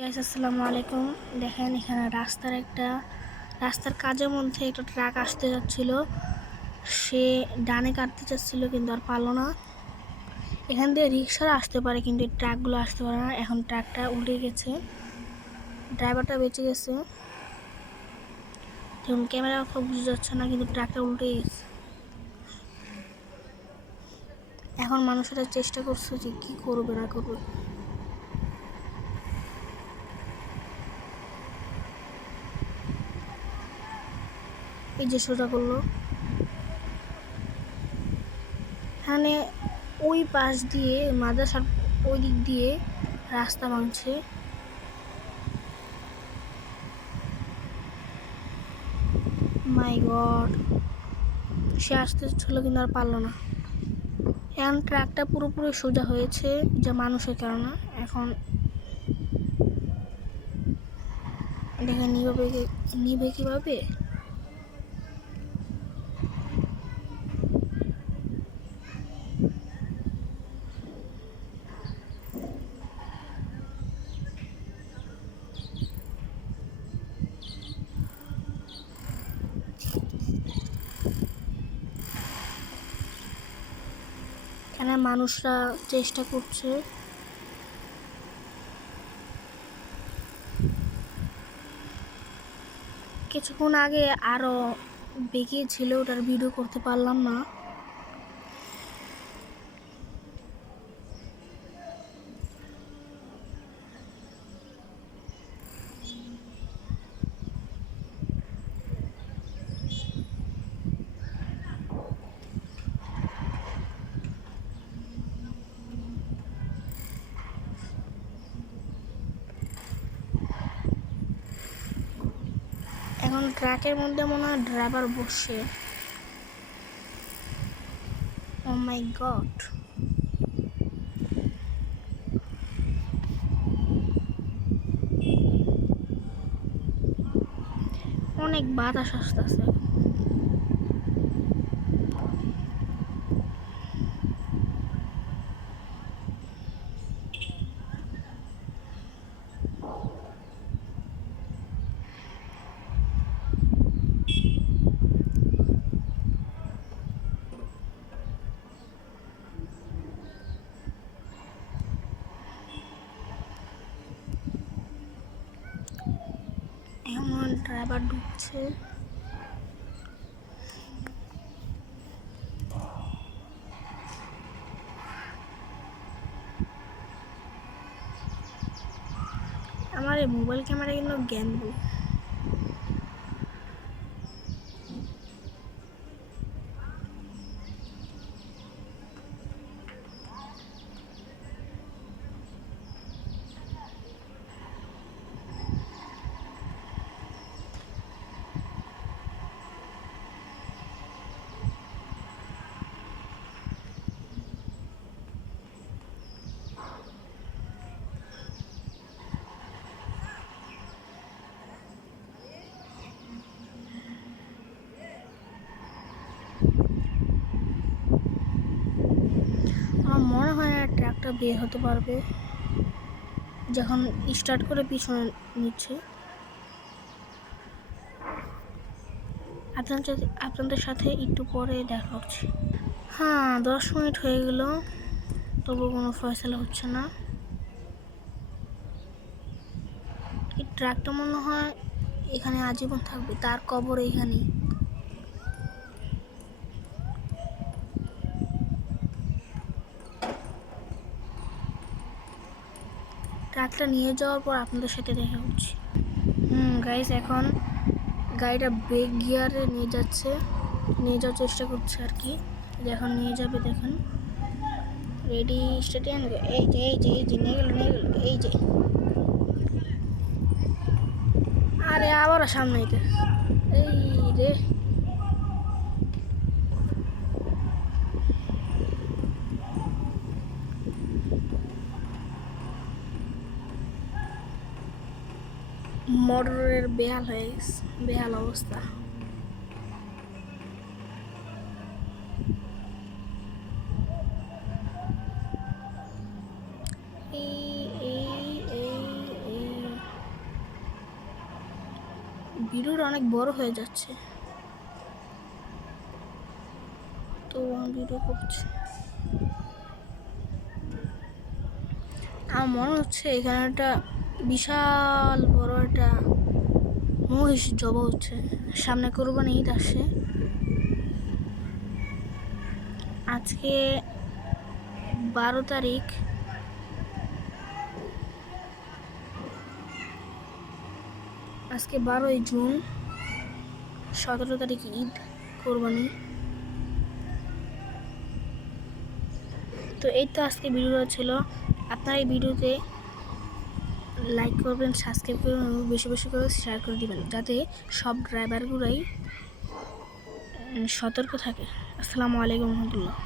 Guys আসসালামু আলাইকুম। দেখেন এখানে রাস্তার কাজের মধ্যে একটা ট্রাক আসতে যাচ্ছিল। সে ডানে কাটতে চাচ্ছিল কিন্তু আর পারলো না। এখান দিয়ে রিক্সা আসতে পারে কিন্তু ট্রাকগুলো আসতে পারে না। এখন ট্রাকটা উল্টে গেছে, ড্রাইভারটা বেঁচে গেছে। দেখুন ক্যামেরা অত বুঝা যাচ্ছে না কিন্তু ট্রাকটা উল্টে গেছে। এখন মানুষেরা চেষ্টা করছে যে কি করবে না করবে। এই যে সোজা করলো। এখানে ওই পাশ দিয়ে মাদ্রাসার ওই দিক দিয়ে রাস্তা ভাঙছে। মাই গড, সে আসতে ছিল কিন্তু আর পারলো না। এখন ট্রাকটা পুরোপুরি সোজা হয়েছে যা মানুষের কারণে। এখন এটাকে নিবে কিভাবে? এখানে মানুষরা চেষ্টা করছে। কিছুক্ষণ আগে আরো বেঁকে ছিল, ওটার ভিডিও করতে পারলাম না। এখন ট্রাকের মধ্যে মনে হয় ড্রাইভার বসে। ও মাই গড, অনেক বাতাস আসতেছে। এখন ড্রাইভার ঢুকছে। আমার এই মোবাইল ক্যামেরা কিন্তু গেন্দ। আমার মনে হয় না ট্রাকটা বের হতে পারবে যখন স্টার্ট করে পিছনে নিচ্ছে। আপনাদের সাথে একটু পরে দেখা হচ্ছে। হ্যাঁ, 10 মিনিট হয়ে গেল, তবু কোনো ফয়সালা হচ্ছে না। এই ট্রাকটা মনে হয় এখানে আজীবন থাকবে, তার কবর এখানেই। ট্রাকটা নিয়ে যাওয়ার পর আপনাদের সাথে দেখা হচ্ছে। গাইস, এখন গাড়িটা ব্রেক গিয়ারে নিয়ে যাওয়ার চেষ্টা করছে আর কি। এখন নিয়ে যাবে, দেখেন। রেডি স্টেডি, এই যে নিয়ে গেল। এই যে, আরে আবারও সামনে এই রে। মোটরের বেহাল হয়ে গেছে, বেহাল অবস্থা। এই এই এই এই ভিডিওটা অনেক বড় হয়ে যাচ্ছে, তো আমি ভিডিও করছি। আমার মনে হচ্ছে এখানে একটা বিশাল বড় একটা মহিষ জবা হচ্ছে। সামনে কোরবানি ঈদ আসে। আজকে 12 তারিখ। আজকে 12ই জুন, 17 তারিখ ঈদ, কোরবানি। তো এই তো আজকে ভিডিওটা ছিল। আপনারা এই ভিডিওতে লাইক করবেন, সাবস্ক্রাইব করবেন এবং বেশি বেশি করে শেয়ার করে দিবেন, যাতে সব ড্রাইভারগুলোই সতর্ক থাকে। আসসালামু আলাইকুম রহমতুল্লাহ।